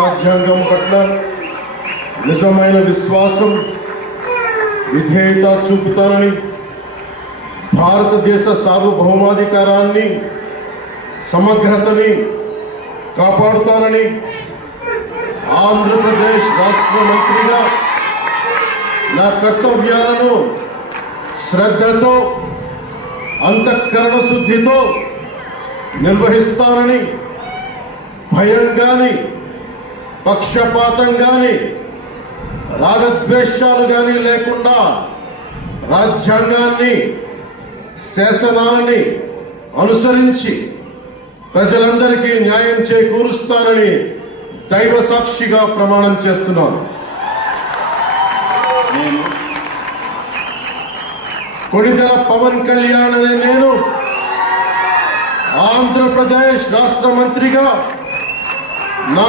రాజ్యాంగం పట్ల నిజమైన విశ్వాసం విధేయత చూపుతానని, భారతదేశ సార్వభౌమాధికారాన్ని సమగ్రతని కాపాడుతానని ఆంధ్రప్రదేశ్ రాష్ట్ర మంత్రిగా నా కర్తవ్యాలను శ్రద్ధతో అంతఃకరణ శుద్ధితో నిర్వహిస్తానని, భయం కానీ పక్షపాతం కానీ రాగద్వేషాలు కానీ లేకుండా రాజ్యాంగాన్ని శాసనాలని అనుసరించి ప్రజలందరికీ న్యాయం చేకూరుస్తానని దైవ సాక్షిగా ప్రమాణం చేస్తున్నాను. కొణిదెల పవన్ కళ్యాణ్ అనే నేను ఆంధ్రప్రదేశ్ రాష్ట్ర మంత్రిగా నా